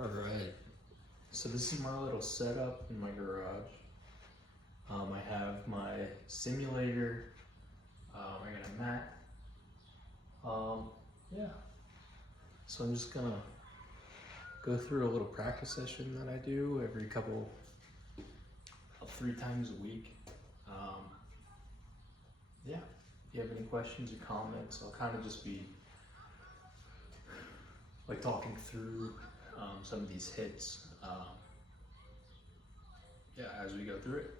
Alright, so this is my little setup in my garage. I have my simulator, I got a mat. Yeah, so I'm just gonna go through a little practice session that I do every couple, 3 times a week. Yeah, if you have any questions or comments, I'll kind of just be like talking through some of these hits, yeah, as we go through it.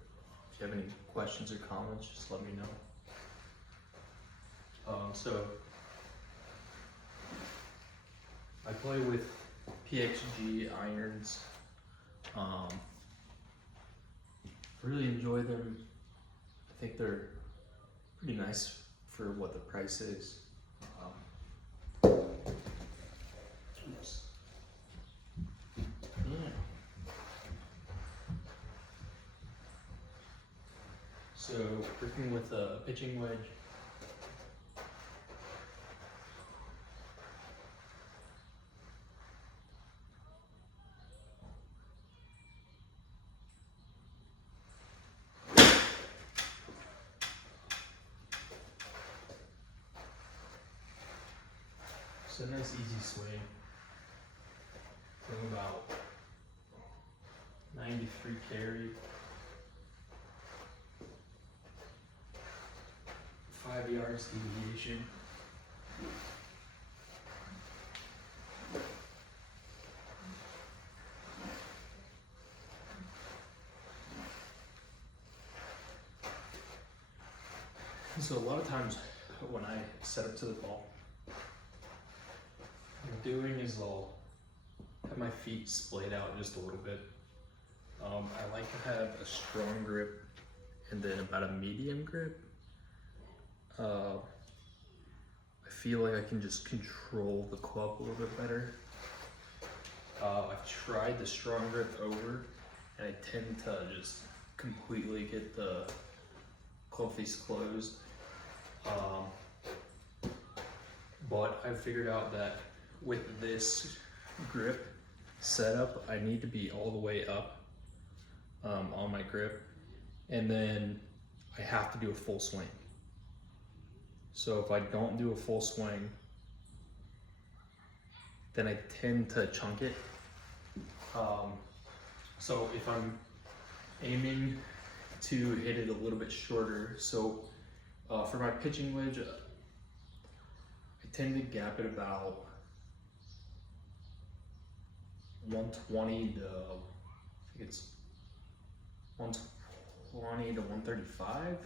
If you have any questions or comments, just let me know. So I play with PXG irons. I really enjoy them. I think they're pretty nice for what the price is. Oops. Yeah. So working with a pitching wedge. It's a nice easy swing. Doing about 93 carry. 5 yards deviation. So a lot of times when I set up to the ball, what I'm doing is I'll have my feet splayed out just a little bit. I like to have a strong grip and then about a medium grip. I feel like I can just control the club a little bit better. I've tried the strong grip over, and I tend to just completely get the club face closed. But I figured out that with this grip setup, I need to be all the way up on my grip, and then I have to do a full swing. So if I don't do a full swing, then I tend to chunk it. So if I'm aiming to hit it a little bit shorter, so for my pitching wedge, I tend to gap it about 120 to, I think it's 120 to 135, I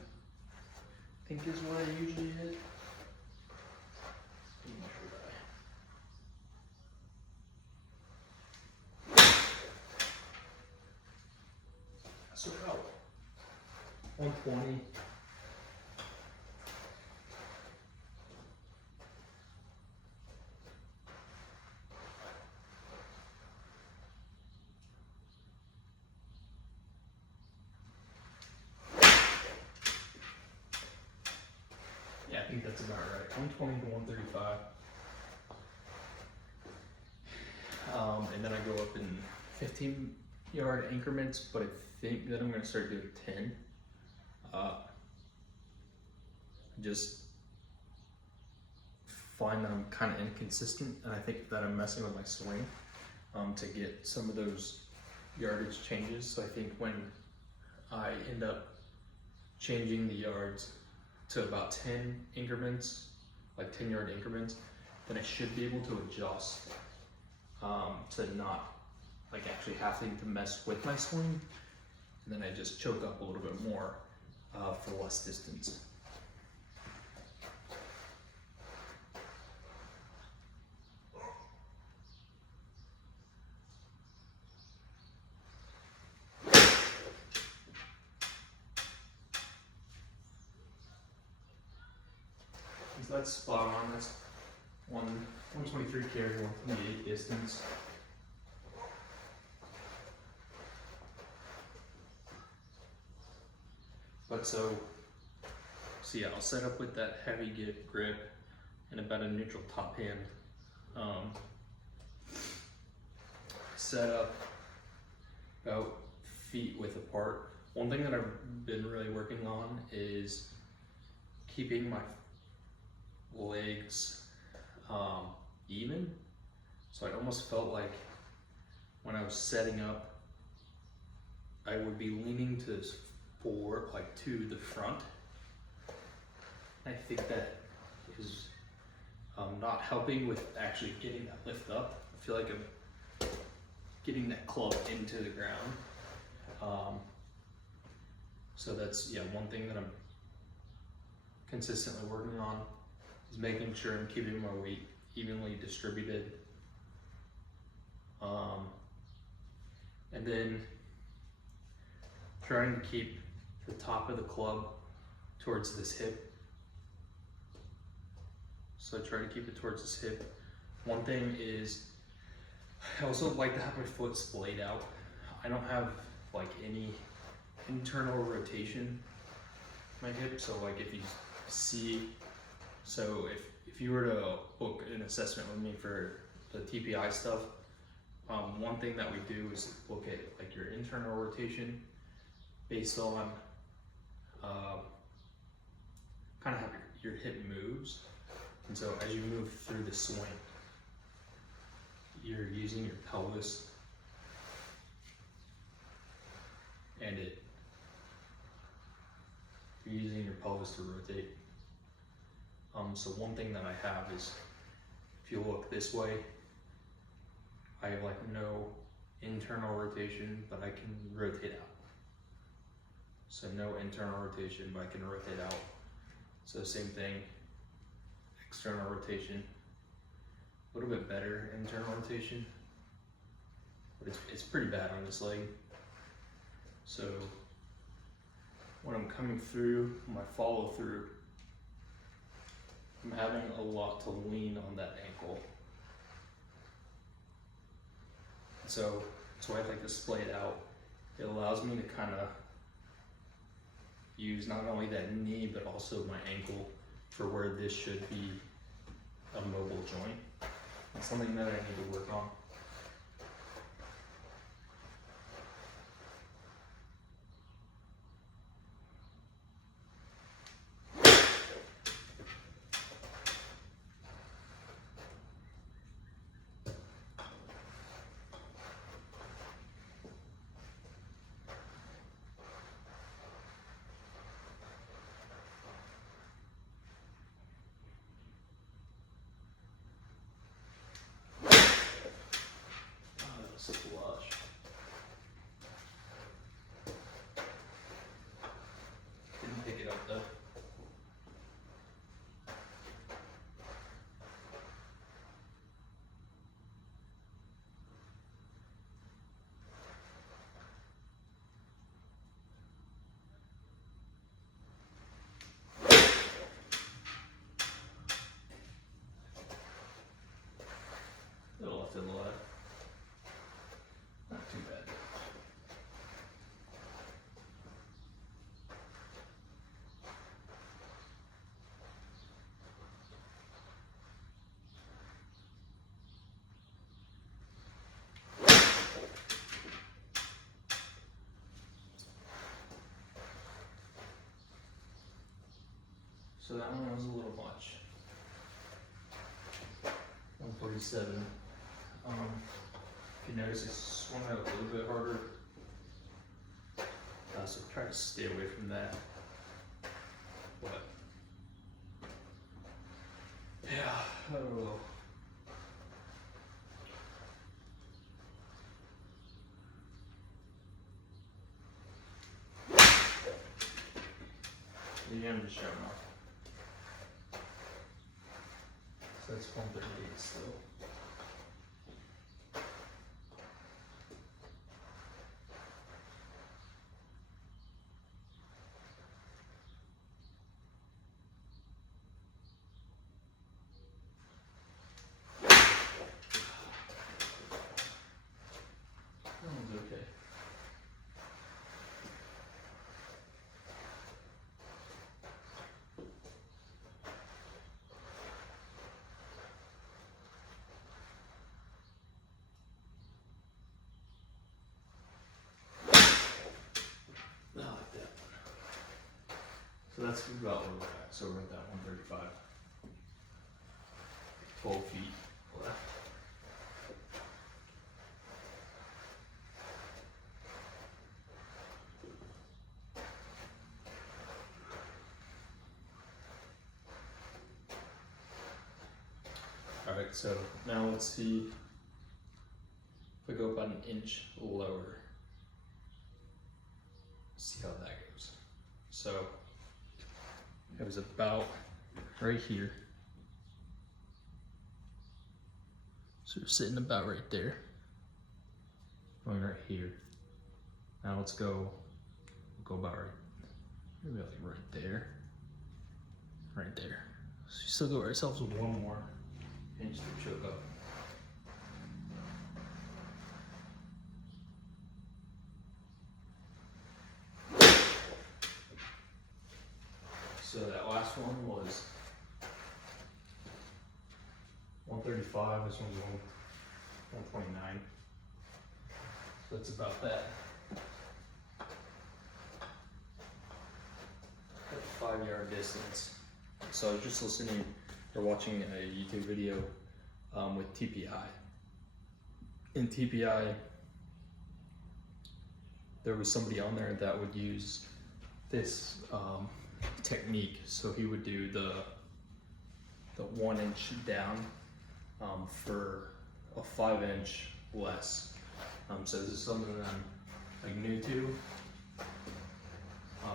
think is what I usually hit. So about 120. Yeah, I think that's about right. 120 to 135. And then I go up in 15-yard increments, but I think that I'm gonna start doing 10. Just find that I'm kind of inconsistent, and I think that I'm messing with my swing to get some of those yardage changes. So I think when I end up changing the yards to about 10 increments, like 10-yard increments, then I should be able to adjust to not like actually having to mess with my swing, and then I just choke up a little bit more for less distance. So that's spot on. That's 123 carry, 128 distance. But so yeah, I'll set up with that heavy grip and about a neutral top hand. set up about feet width apart. One thing that I've been really working on is keeping my legs even. So I almost felt like when I was setting up, I would be leaning to to the front. I think that is not helping with actually getting that lift up. I feel like I'm getting that club into the ground. So that's, yeah, one thing that I'm consistently working on is making sure I'm keeping my weight evenly distributed. And then trying to keep the top of the club towards this hip. So I try to keep it towards this hip. One thing is, I also like to have my foot splayed out. I don't have like any internal rotation in my hip. So like if you see, so if you were to book an assessment with me for the TPI stuff, one thing that we do is look at like your internal rotation based on kind of how your hip moves. And so as you move through the swing, you're using your pelvis and you're using your pelvis to rotate. So one thing that I have is, if you look this way, I have like no internal rotation, but I can rotate out. So no internal rotation, but I can rotate out. So same thing, external rotation, a little bit better internal rotation, but it's pretty bad on this leg. So when I'm coming through my follow through, I'm having a lot to lean on that ankle. So that's why I like to splay it out. It allows me to kind of use not only that knee, but also my ankle for where this should be a mobile joint. That's something that I need to work on. Flush. Didn't pick it up though. Little left and left. Not too bad. So that one was a little much. 147. If you notice, it's swung out a little bit harder. So try to stay away from that. But yeah, I don't know. Yeah, I'm just showing off. So that's 138 still. That one's okay. that's about where we're at. So we're at that 135. 12 feet left. All right, so now let's see if I go about an inch lower. See how that goes. So it was about right here. So we're sitting about right there. Going right here. Now let's go about right, maybe like right there. Right there. So we still go ourselves with one more inch to choke up. So that last one was 135, this one's 129. So it's about that. 5-yard distance. So I was just listening or watching a YouTube video with TPI. In TPI, there was somebody on there that would use this technique. So he would do the 1 inch down for a 5-inch less. So this is something that I'm like new to.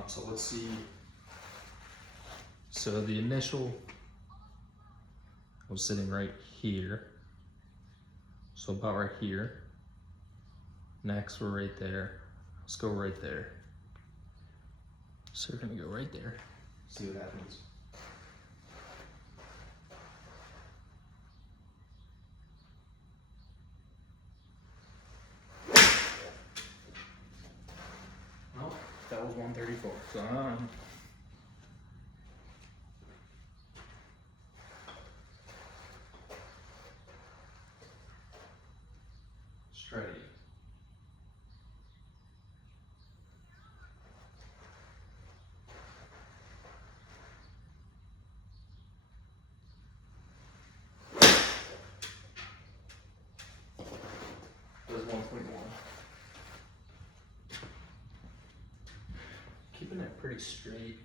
So let's see. So the initial was sitting right here. So about right here. Next we're right there. Let's go right there. So we're gonna go right there. See what happens. Well, that was 134. So straight. That was 121. Keeping it pretty straight.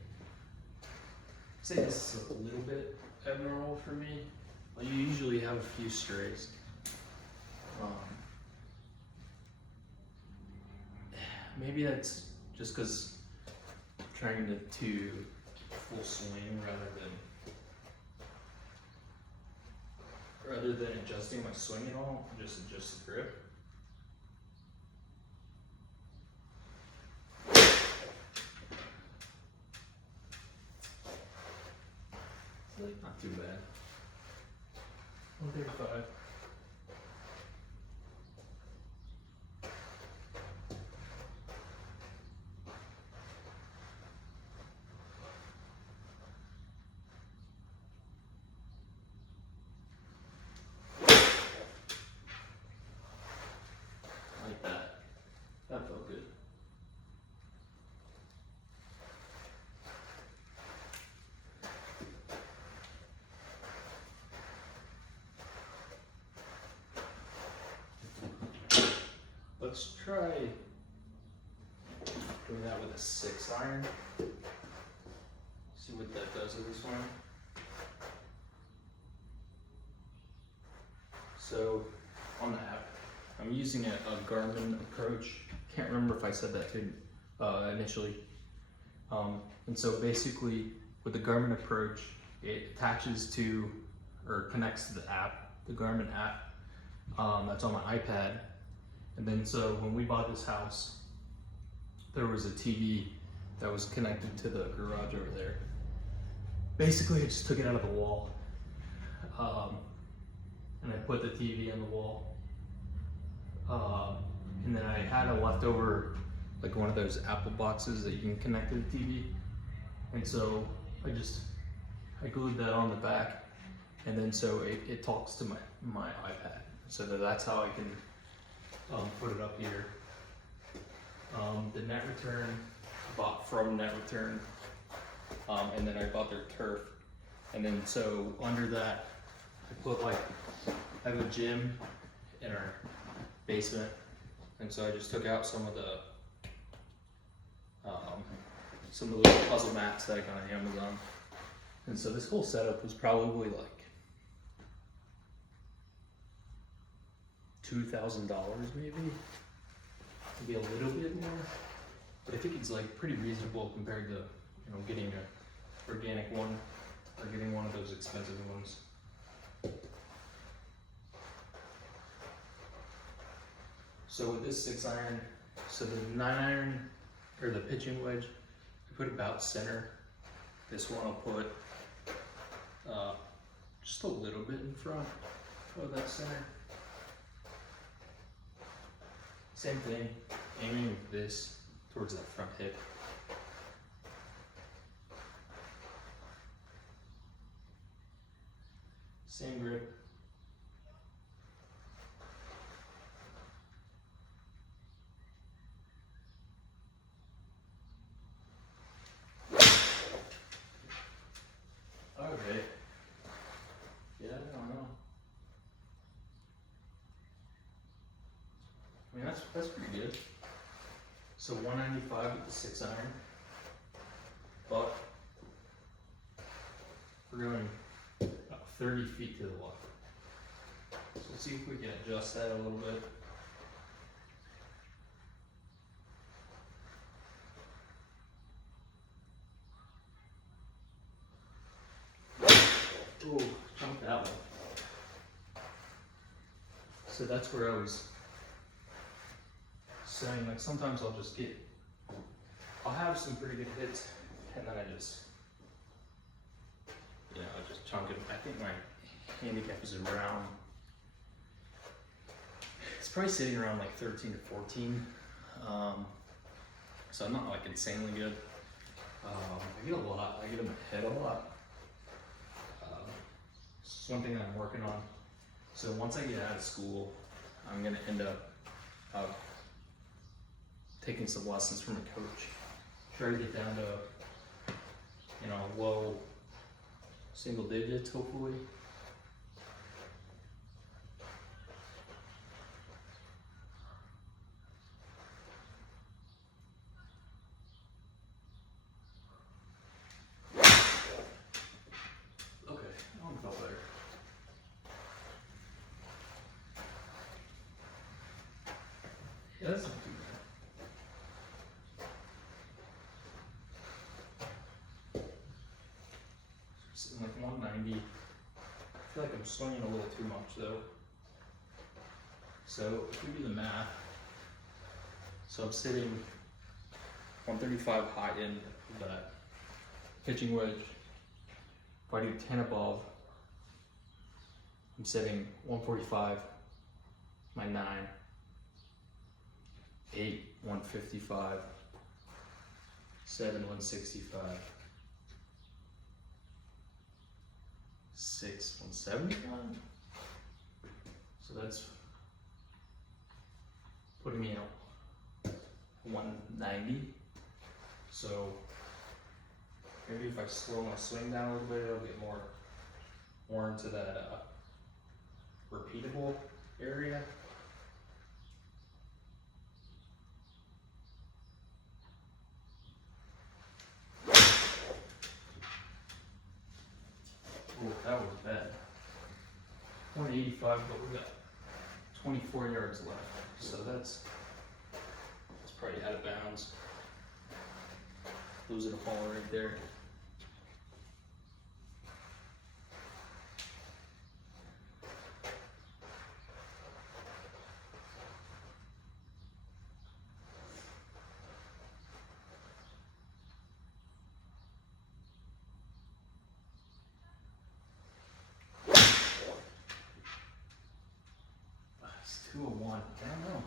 I'd say this is a little bit abnormal for me. Well, you usually have a few strays. Maybe that's just because I'm trying to full swing rather than adjusting my swing at all, just adjust the grip. Not too bad. 135. Like that. That felt good. Let's try doing that with a 6-iron. See what that does with this one. So on the app, I'm using a Garmin approach. Can't remember if I said that too initially. And so basically with the Garmin approach, it attaches to or connects to the app, the Garmin app that's on my iPad. And then so when we bought this house, there was a TV that was connected to the garage over there. Basically, I just took it out of the wall. And I put the TV on the wall. And then I had a leftover, like one of those Apple boxes that you can connect to the TV. And so I glued that on the back. And then so it talks to my iPad. So that's how I can put it up here. The net return, bought from net return. and then I bought their turf. And then so under that, I put like, I have a gym in our basement. And so I just took out some of the little puzzle mats that I got on Amazon. And so this whole setup was probably like $2,000 maybe a little bit more. But I think it's like pretty reasonable compared to, getting an organic one or getting one of those expensive ones. So with this 6-iron, so the 9-iron or the pitching wedge, I put about center. This one I'll put just a little bit in front of that center. Same thing, aiming this towards that front hip. Same grip. Okay. Yeah, I don't know. I mean, that's pretty good. So 195 with the 6-iron, but we're going about 30 feet to the left. So let's see if we can adjust that a little bit. Oh, jumped that one. So that's where I was saying, like, sometimes I'll have some pretty good hits, and then I just chunk it. I think my handicap is around, it's probably sitting around like 13 to 14. So I'm not like insanely good. I get a lot, I get in my head a lot. It's one thing that I'm working on. So once I get out of school, I'm gonna end up taking some lessons from a coach. Try to get down to, low single digits, hopefully. Okay, that one felt better. Yeah, that's not too bad. Sitting like 190. I feel like I'm swinging a little too much though. So if we do the math, so I'm sitting 135 high end of that pitching wedge. If I do 10 above, I'm setting 145, my 9, 8, 155, 7, 165, 6, 175. So that's putting me at 190. So maybe if I slow my swing down a little bit, it'll get more into that repeatable area. Oh, that was bad. 185, but we got 24 yards left. So that's probably out of bounds. Losing a ball right there. It's 201. I don't know.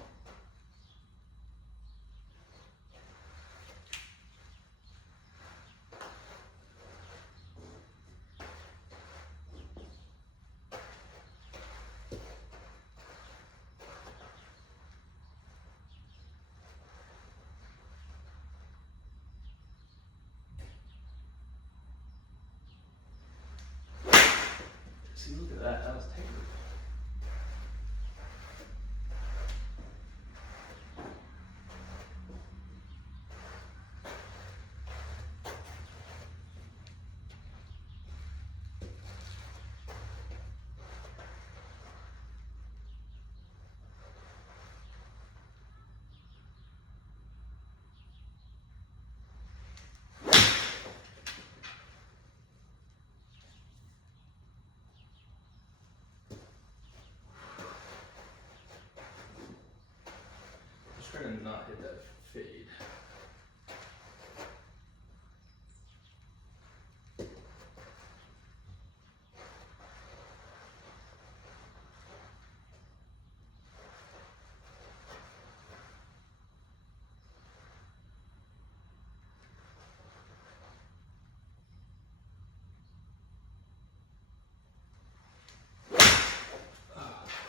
has tape. Just trying to not hit that fade.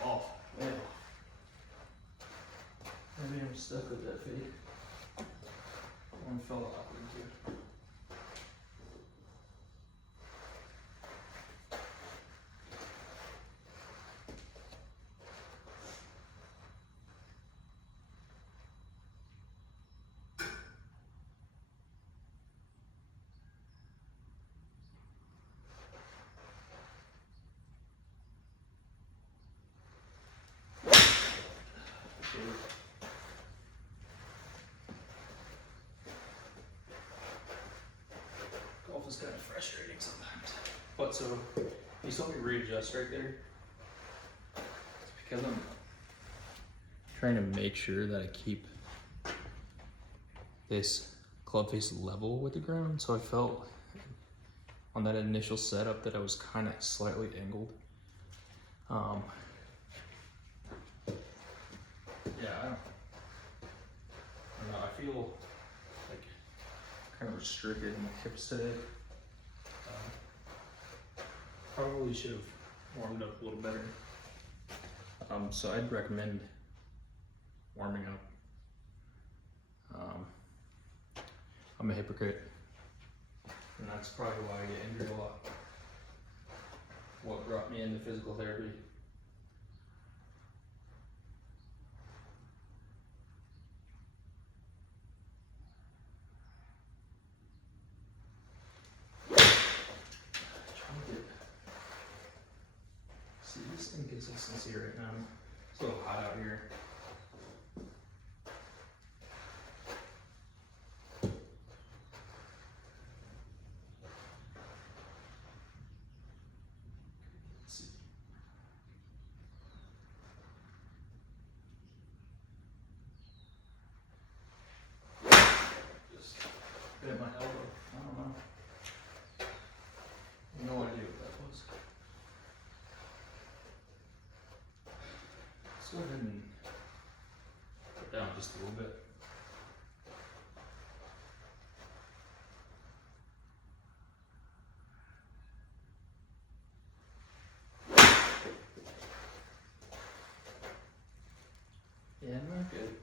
Oh, man. Maybe I'm stuck with that fade. One fell awkward too. Golf is kind of frustrating sometimes. But so, you saw me readjust right there? It's because I'm trying to make sure that I keep this club face level with the ground. So I felt on that initial setup that I was kind of slightly angled. Yeah, I don't know, I feel like kind of restricted in my hips today. Probably should have warmed up a little better. So I'd recommend warming up. I'm a hypocrite, and that's probably why I get injured a lot. What brought me into physical therapy. See this inconsistency right now. It's a little hot out here. Let's see. Just bit my elbow. I don't know. No idea what that was. Let's go ahead and put down just a little bit. Yeah, not good.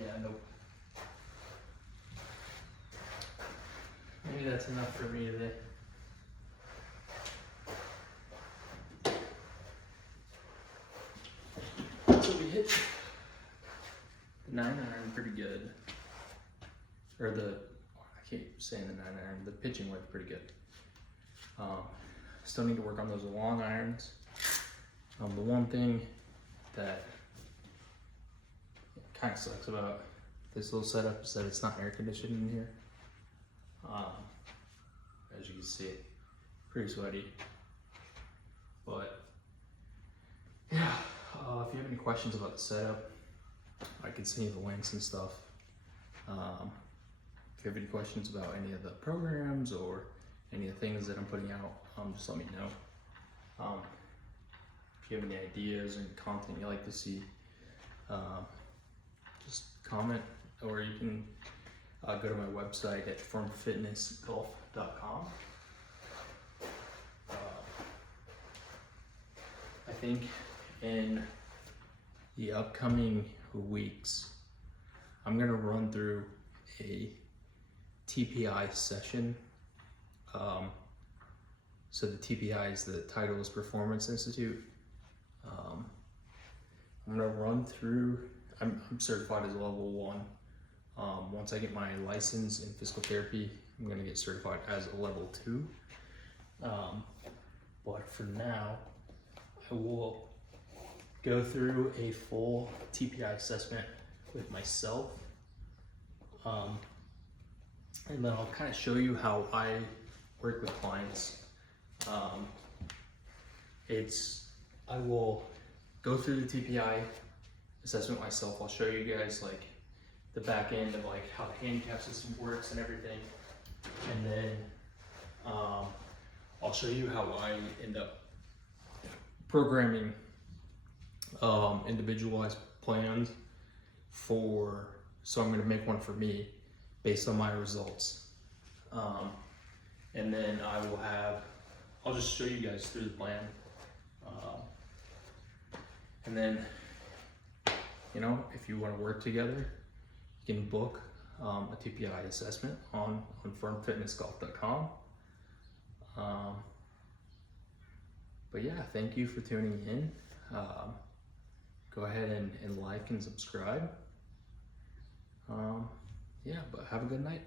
Yeah, nope. Maybe that's enough for me today. So we hit the 9-iron pretty good. Or I keep saying the 9-iron, the pitching wedge pretty good. Still need to work on those long irons. The one thing that kind of sucks about this little setup is that it's not air conditioned in here. As you can see, pretty sweaty. But yeah, if you have any questions about the setup, I can send you the links and stuff. If you have any questions about any of the programs or any of the things that I'm putting out, just let me know. If you have any ideas and content you like to see, just comment, or you can go to my website at firmfitnessgolf.com. I think in the upcoming weeks, I'm gonna run through a TPI session. So the TPI is the Titleist Performance Institute. I'm gonna run through, I'm certified as level 1. Once I get my license in physical therapy, I'm gonna get certified as a level 2. But for now, I will go through a full TPI assessment with myself. And then I'll kind of show you how I work with clients. I will go through the TPI assessment myself. I'll show you guys like the back end of like how the handicap system works and everything. And then I'll show you how I end up programming individualized plans so I'm going to make one for me based on my results. And then I'll just show you guys through the plan. And then, if you want to work together, you can book a TPI assessment on firmfitnessgolf.com. But yeah, thank you for tuning in. Go ahead and like and subscribe. Yeah, but have a good night.